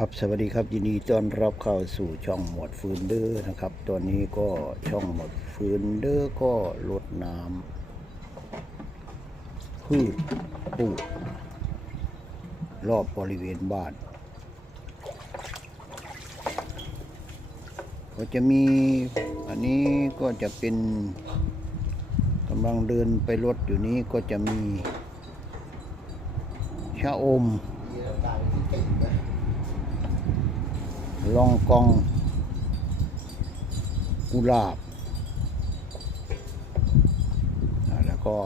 ครับสวัสดีครับยินดีต้อนรับเข้าสู่ช่องหมวดฟืนเดอร์นะครับ ตอนนี้ก็ช่องหมวดฟืนเดอร์ก็ลดน้ำพืชปลูกรอบบริเวณบ้าน ก็จะมีอันนี้ก็จะเป็นกำลังเดินไปรถอยู่นี้ก็จะมีชะอม ลองกอง กุหลาบ แล้วก็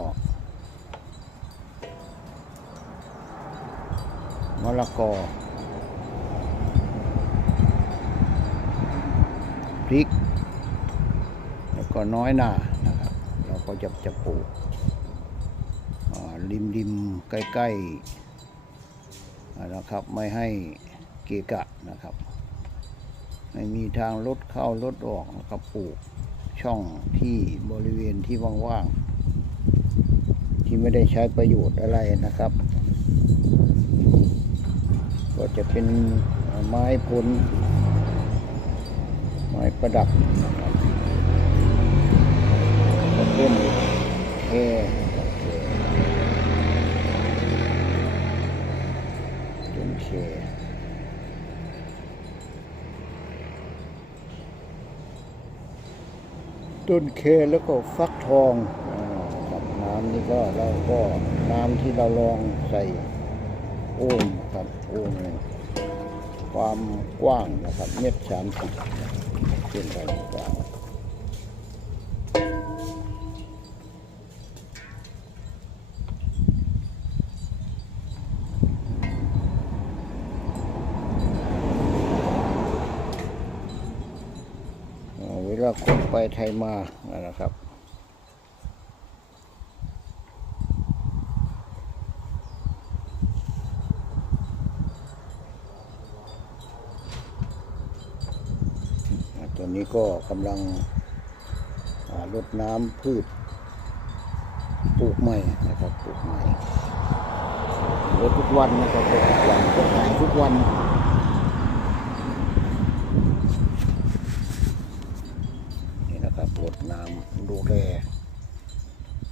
มะละกอพริก แล้วก็น้อยหนานะครับ เราก็จะจะปลูกริมริมใกล้ๆนะครับ ไม่ให้เกะกะนะครับ ไม่มีทางรถเข้ารถออกนะครับปลูกช่องที่บริเวณที่ว่างๆ ที่ไม่ได้ใช้ประโยชน์อะไรนะครับ ก็จะเป็นไม้ผล ไม้ประดับนะครับก็ต้นแค่ต้นแค่ ต้นเคแล้วก็ฟักทองอครับน้ำนี่ก็เราก็น้ำที่เราลองใส่โอ่งครับโอ่งความกว้างนะครับเมตรสามสิบเป็นไปกว้าง เวลาคนไปไทยมานะครับตัวนี้ก็กำลังอ่ารดน้ำพืชปลูกใหม่นะครับปลูกใหม่รดทุกวันนะครับรดทุกวันรดทุกวันนะครับรดน้ำดูแล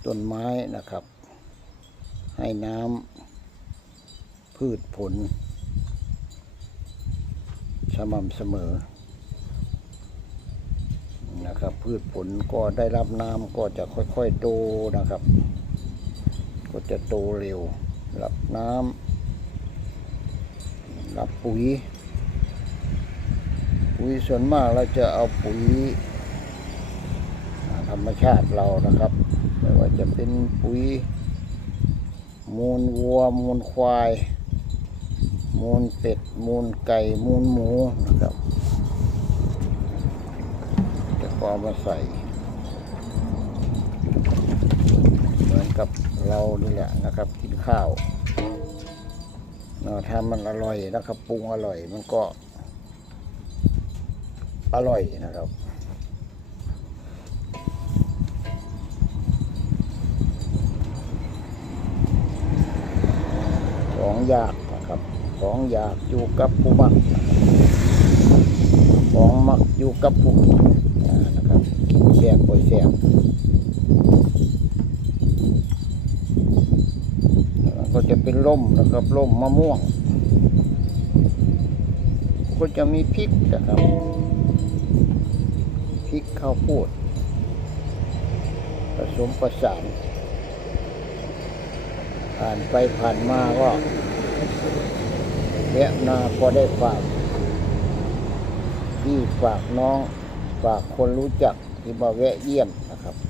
ต้นไม้นะครับ ให้น้ำพืชผล สม่ำเสมอ นะครับ พืชผลก็ได้รับน้ำก็จะค่อยๆโตนะครับ ก็จะโตเร็ว รับน้ำรับปุ๋ยปุ๋ยส่วนมากเราจะเอาปุ๋ยธรรมชาติเรานะครับ จะเป็นปุ๋ยมูลวัวมูลควาย มูลเป็ด มูลไก่ มูลหมูนะครับ จะก็เอามาใส่ เหมือนกับเรานี่แหละนะครับกินข้าวเนาะถ้ามันอร่อยนะครับปรุงอร่อยมันก็อร่อยนะครับ สองยากนะครับสองยากอยู่กับผู้มักนะครับสองมักอยู่กับผู้กินนะครับแซ่บป่วยแซ่บก็จะเป็นร่มนะครับร่มมะม่วง ก็จะมีพริกนะครับพริกข้าวโพดผสมประสาน ผ่านไปผ่านมาก็แวะนาพอได้ฝากพี่ฝากน้อง ฝากคนรู้จักที่มาแวะเยี่ยมนะครับ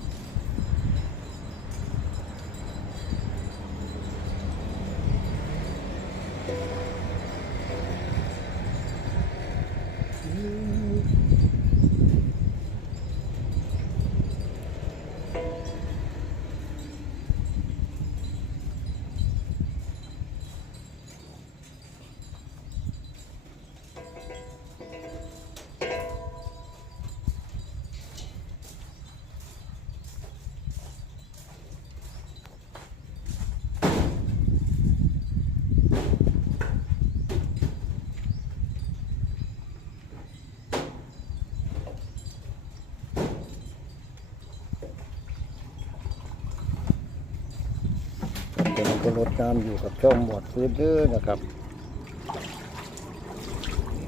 ก็รดน้ำอยู่กับช่องบอดฟื้นเด้อนะครับ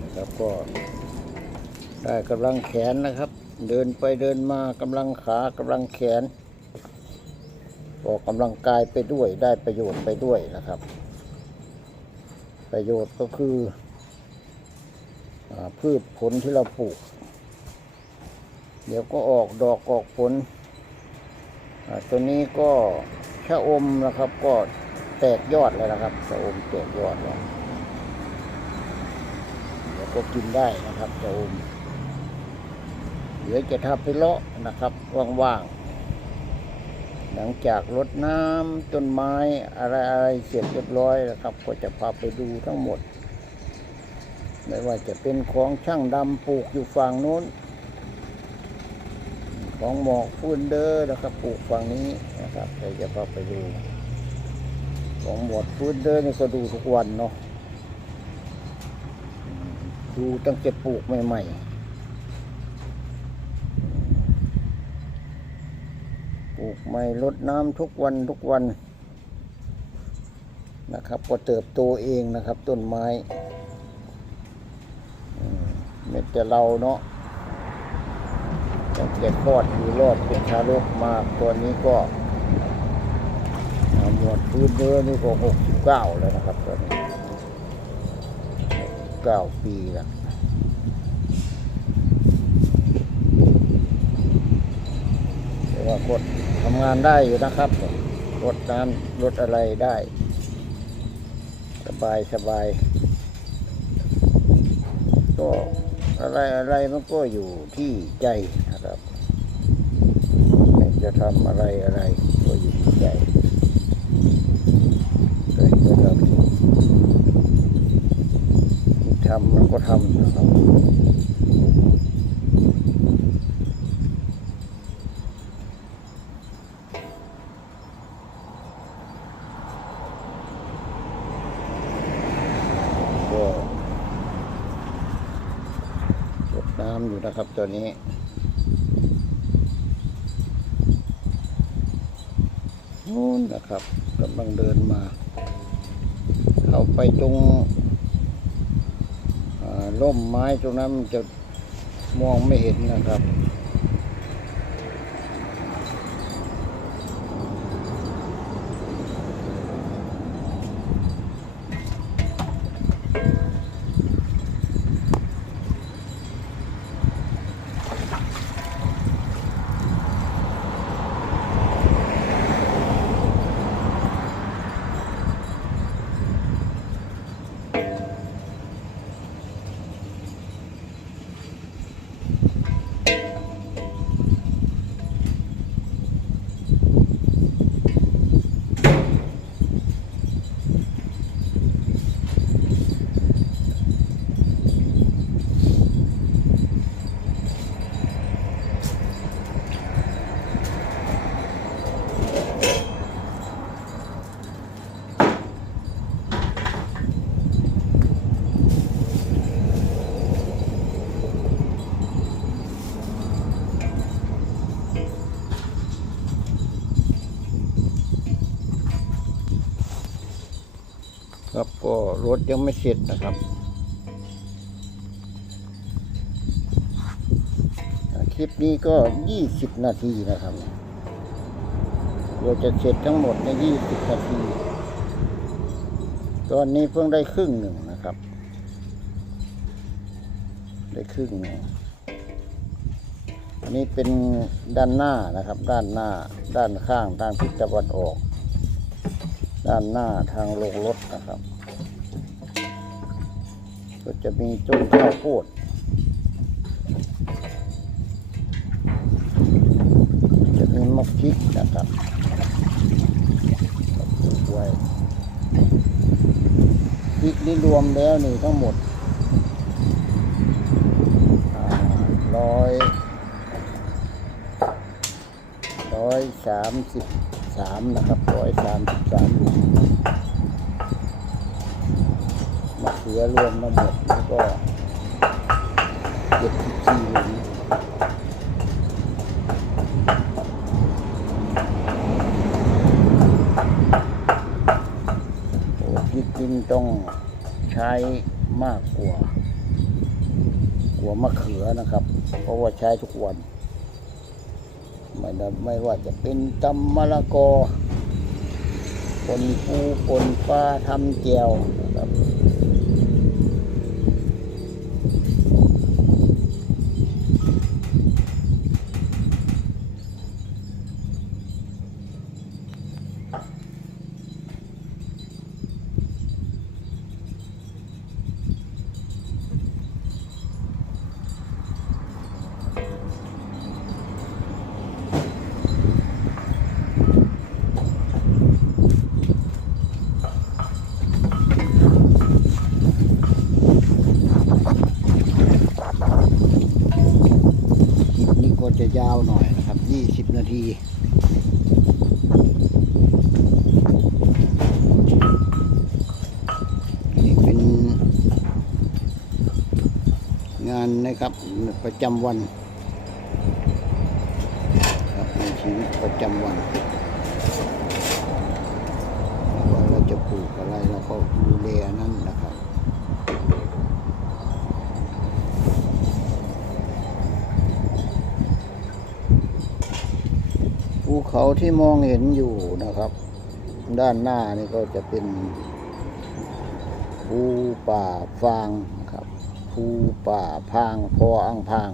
นะครับก็ ได้กำลังแขนนะครับ เดินไปเดินมากำลังขากำลังแขนออกกำลังกายไปด้วยได้ประโยชน์ไปด้วยนะครับ ประโยชน์ก็คืออพืชผลที่เราปลูก เดี๋ยวก็ออกดอกออกผลตัวนี้ก็ชะอมนะครับก็ แตกยอดแล้วนะครับชะอมแตกยอดแล้วเดี๋ยวก็กินได้นะครับชะอมเดี๋ยวจะทำไปเลาะนะครับว่างๆหลังจากรดน้ำต้นไม้อะไรอะไรๆเสร็จเรียบร้อยนะครับ ก็จะพาไปดูทั้งหมด ไม่ว่าจะเป็นของช่างดำปลูกอยู่ฝั่งนู้น ของหมอกฟื้นเดอร์นะครับปลูกฝั่งนี้นะครับเดี๋ยวจะพาไปดู ของหมดฟื้นเดอร์นี่ก็ดูทุกวันเนาะดูตั้งแต่ปลูกใหม่ๆ ปลูกใหม่ลดน้ำทุกวันทุกวันนะครับ ก็เติบโตเองนะครับ ต้นไม้อืมเม็ดจะเราเนาะตั้งแต่คลอดอยู่รอดเป็นชาลกมาตัวนี้ก็ หมวดพื้นเนื้อนี่ก็หกสิบเก้าแล้วนะครับตัวนี้เก้าปีแล้วแต่ว่ากดทำงานได้อยู่นะครับรดน้ำรดอะไรได้ สบายสบายก็อะไรอะไรมันก็อยู่ที่ใจนะครับจะทำอะไรอะไรก็อยู่ที่ใจก็ทำทำมัน ก็ทำนะครับก็รดน้ำอยู่นะครับตัวนี้นู่นนะครับกำลังเดินมา เข้าไปตรง ร่มไม้ตรงนั้นมันจะมองไม่เห็นนะครับ ครับ ก็รถยังไม่เสร็จนะครับคลิปนี้ก็ยี่สิบนาทีนะครับเราจะเสร็จทั้งหมดในยี่สิบนาที ตอนนี้เพิ่งได้ครึ่งหนึ่งนะครับ ได้ครึ่งหนึ่งอันนี้เป็นด้านหน้านะครับ ด้านหน้า ด้านข้าง ด้านทิศตะวันออก ด้านหน้าทางลงรถนะครับ ก็จะมีต้นข้าวโพดจะมีมะพริกนะครับไว้พริกนี่รวมแล้วนี่ทั้งหมดร้อยร้อยสามสิบ สามนะครับร้อยสามสิบสามหลุมมะเขือรวมมาหมดแล้วก็เก็ดสิบที่หลุมโอ้ที่จริงต้องใช้มากกว่ากว่ามะเขือนะครับ เพราะว่าใช้ทุกวัน ไม่ได้ไม่ว่าจะเป็นตำมะละกอปนปูปนปลาทำแจวนะครับ คลิปนี้ก็จะ ยาวหน่อยนะครับ20นาทีนี่เป็น งานนะครับประจำวันครับในชีวิตประจำวันว่าเราจะปลูกอะไรเราก็ดูแลนั่นนะครับ ภู เขาที่มองเห็นอยู่นะครับ ด้านหน้านี่ก็จะเป็นภูป่าฟางครับภูป่าพาง พออังพาง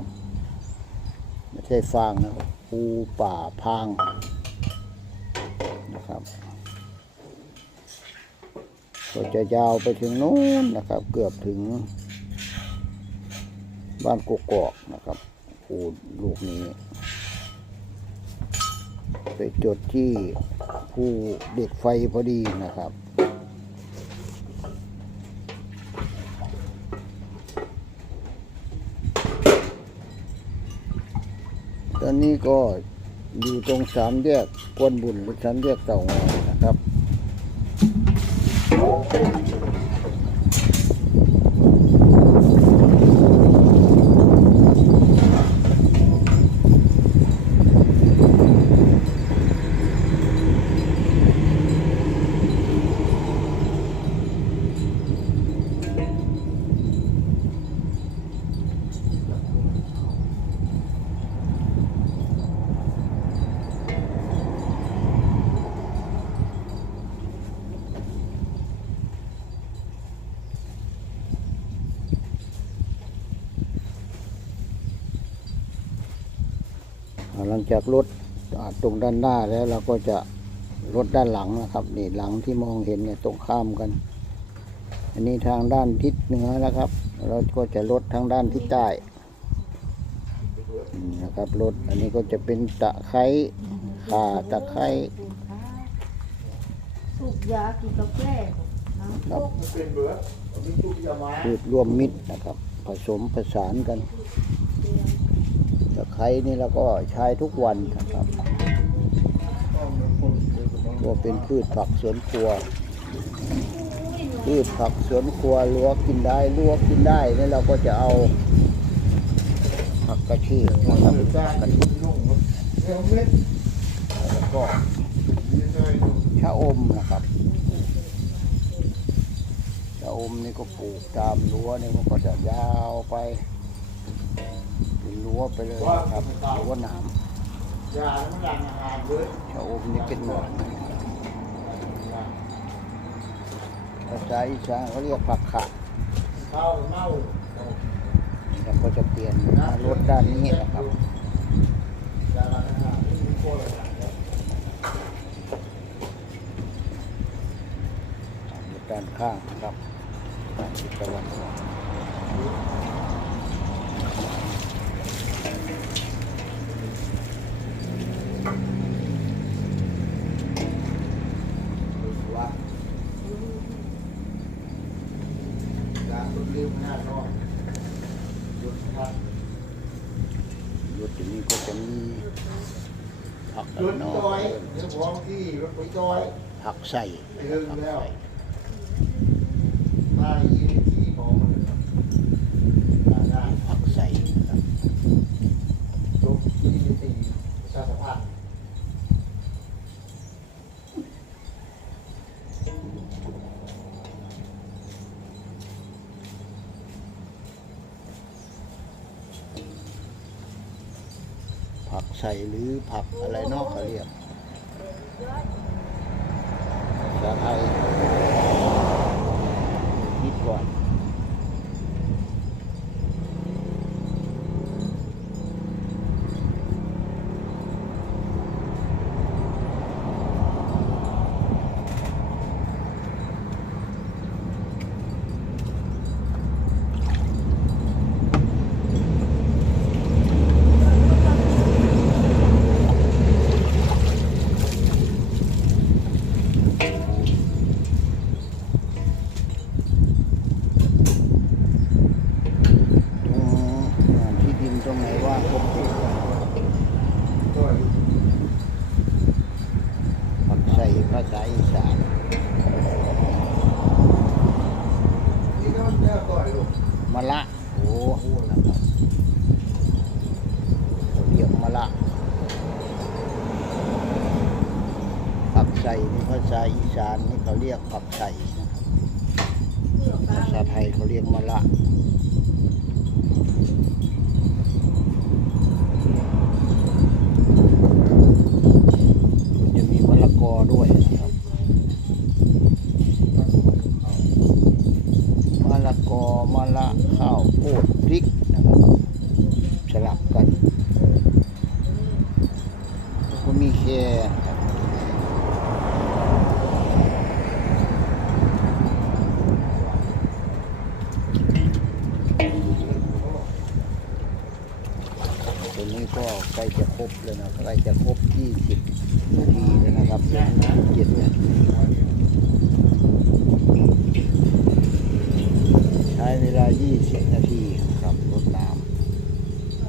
ไม่ใช่ฟางนะครับภูป่าพางนะครับก็จะยาวไปถึงนู้นนะครับ เกือบถึง บ้านกกอกนะครับภูลูกนี้ ไปจดที่ผู้เด็กไฟพอดีนะครับ ตอนนี้ก็อยู่ตรงสามแยกกวนบุญหรือสามแยกเต่างอยนะครับ จากรถอ่าตรงด้านหน้าแล้วเราก็จะรถด้านหลังนะครับ นี่หลังที่มองเห็นเนี่ยตรงข้ามกัน อันนี้ทางด้านทิศเหนือนะครับ เราก็จะรถทางด้านทิศใต้อืมนะครับรถอันนี้ก็จะเป็นตะไคร้ข่าตะไคร้สูบยากินกาแฟน้ำครับเป็นเบื่อมีทุกยามาพืชรวมมิตรนะครับ ผสมผสานกัน ตะไคร้นี่เราก็ใช้ทุกวันนะครับต้องน้ำคนเป็นสมองก็เป็นพืชผักสวนครัว พืชผักสวนครัวลวกกินได้ลวกกินได้นี่เราก็จะเอาผักกระเทียมนะครับเดือดจ้างกระกิเทีแล้วก็ชะอมนะครับชะอมนี่ก็ปลูกตามรั้วนี่มันก็จะยาวไป รั้วไปเลยนะครับรั้วหนามยาไม่ดังอาหารเลยชะอมนี่เป็นหนอนภาษาอีสานเขาเรียกผักขะข้าวเน่าแล้วก็จะเปลี่ยนมารถด้านนี้นะครับยาดังอาหารไม่มีโคตรอะไรนะรถด้านข้างนะครับด้านทิศตะวันออกว่ายาสุด ริมานอนหยุดครับรถอย่างนี้ก็จะมีผักหยุดนอจอยเดี๋ยวบอกที่รถไปจอยผักใส่ผักใส่ มายีกมันมาได้ ผักใส่นะครับ จบยี่สิบสี่ประชาสัมพันธ์ น ใส่หรือผักอะไรนอกเขาเรียกภาษาไทยคิดก่อน ตรงอ่าที่ดินตรงไหนว่างก็ปลูก ก็ ผักใส่ภาษาอีสาน นี่ก็เจอก่อนลูก มะละ โอ้นะครับเขาเรียกมะละผักใส่นี่ภาษาอีสานนี่เขาเรียกผักใส่นะครับภาษาไทยเขาเรียกมะละจะมีมะละกอด้วยนะครับ มะละกอมะละข้าวโพดพริกนะครับสลับกันแล้วก็มีแคนะครับตัวนี้ก็ ใกล้จะครบเลยนะใกล้จะครบ 20 นาทีแล้วนะครับเหลือเจ็ดนาทีใช้เวลา 20 นาทีครับรดน้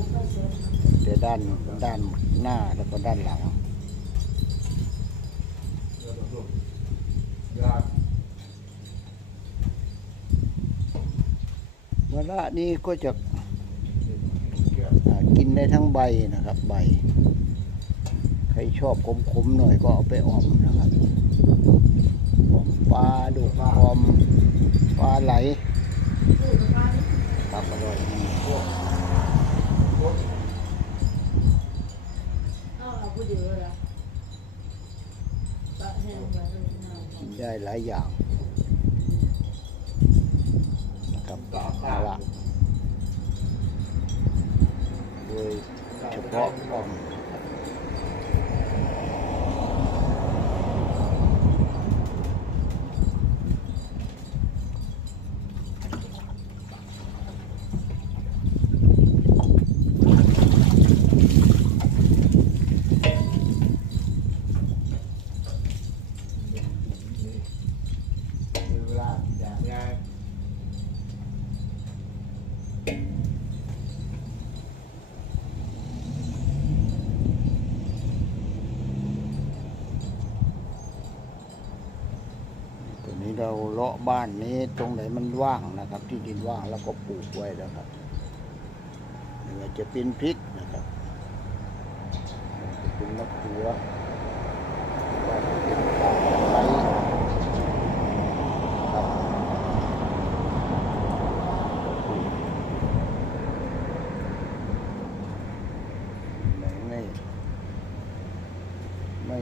ำแต่ด้านด้านหน้าแล้วก็ด้านหลังยามะระนี้ก็จะ นได้ทั้งใบนะครับ ใบ ใครชอบขมๆหน่อยก็เอาไปออมนะครับอมปลาดุกออมปลาไหลครับอร่อยดีได้หลายอย่างนะครับเฉพาะ ออมเวลาอย่างไง ตัวนี้เราเลาะบ้านนี้ ตรงไหนมันว่างนะครับ ที่ดินว่างแล้วก็ปลูกไว้นะครับไม่ว่าจะเป็นพริกนะครับเป็นมะเขือว่าจะเป็นขาตะไคร้ครับไหนไม่ไม่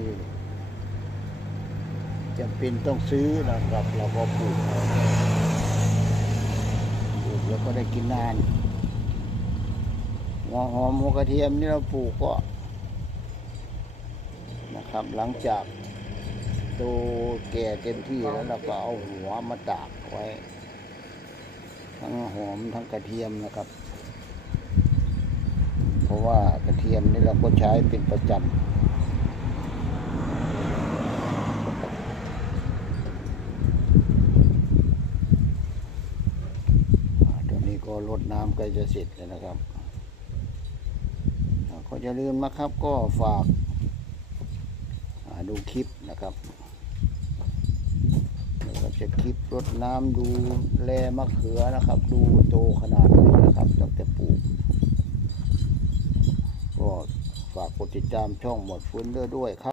จำ เป็นต้องซื้อนะครับ เราก็ปลูกปลูกแล้วก็ได้กินนานหัวหอมหัวกระเทียมนี่เราปลูกก็ นะครับ หลังจากโตแก่เต็มที่แล้วเราก็เอาหัวมาตากไว้ ทั้งหอมทั้งกระเทียมนะครับ เพราะว่ากระเทียมนี่เราก็ใช้เป็นประจำ อ่าตอน น้ำใกล้จะเสร็จแล้วนะครับก็อย่าลืมนะครับก็ฝากาดูคลิปนะครับแล้วก็จะคลิปรดน้ำดูแลมะเขือนะครับ ดูโตขนาดไหนนะครับตั้งแต่ปลูกก็ฝากกดติดตามช่องหมดฟื้นเรื่อด้วยครับ